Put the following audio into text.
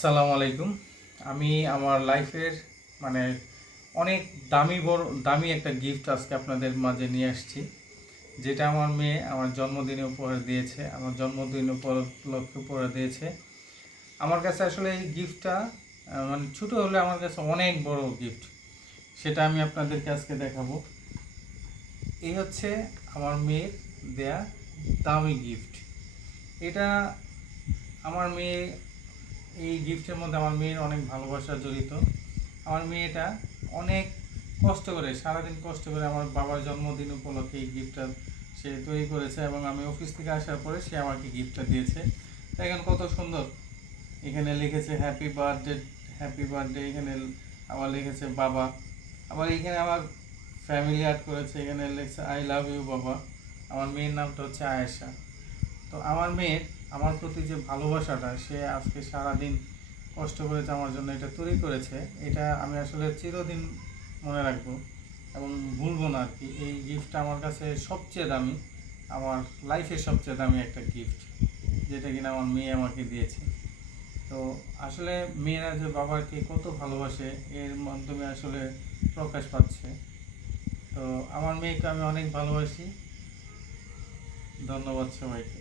সালাম আলাইকুম। আমি আমার লাইফের মানে অনেক দামি একটা গিফট আজকে আপনাদের মাঝে নিয়ে আসছি, যেটা আমার মেয়ে আমার জন্মদিনে উপহার দিয়েছে। আমার জন্মদিন উপলক্ষে উপহার দিয়েছে। আমার কাছে আসলে এই গিফটটা মানে ছোটো হলে আমার কাছে অনেক বড় গিফট। সেটা আমি আপনাদেরকে আজকে দেখাবো। এই হচ্ছে আমার মেয়ের দেয়া দামি গিফট। এটা আমার মেয়ে এই গিফটের মধ্যে আমার মেয়ের অনেক ভালোবাসা জড়িত। আমার মেয়েটা অনেক কষ্ট করে, সারাদিন কষ্ট করে আমার বাবার জন্মদিন উপলক্ষে এই গিফটটা সে তৈরি করেছে, এবং আমি অফিস থেকে আসার পরে সে আমাকে গিফটটা দিয়েছে। দেখেন কত সুন্দর। এখানে লিখেছে হ্যাপি বার্থডে, হ্যাপি বার্থডে। এখানে আবার লিখেছে বাবা। আবার এখানে আমার ফ্যামিলি অ্যাড করেছে। এখানে লিখেছে আই লাভ ইউ বাবা। আমার মেয়ের নামটা হচ্ছে আয়েশা। তো আমার মেয়ের আমার প্রতি যে ভালোবাসাটা, সে আজকে সারাদিন কষ্ট করেছে আমার জন্য এটা তৈরি করেছে, এটা আমি আসলে চিরদিন মনে রাখবো এবং ভুলবো না আর কি। এই গিফটটা আমার কাছে সবচেয়ে দামি, আমার লাইফের সবচেয়ে দামি একটা গিফট, যেটা কিনা আমার মেয়ে আমাকে দিয়েছে। তো আসলে মেয়েরা যে বাবাকে কত ভালোবাসে এর মাধ্যমে আসলে প্রকাশ পাচ্ছে। তো আমার মেয়েকে আমি অনেক ভালোবাসি। ধন্যবাদ সবাইকে।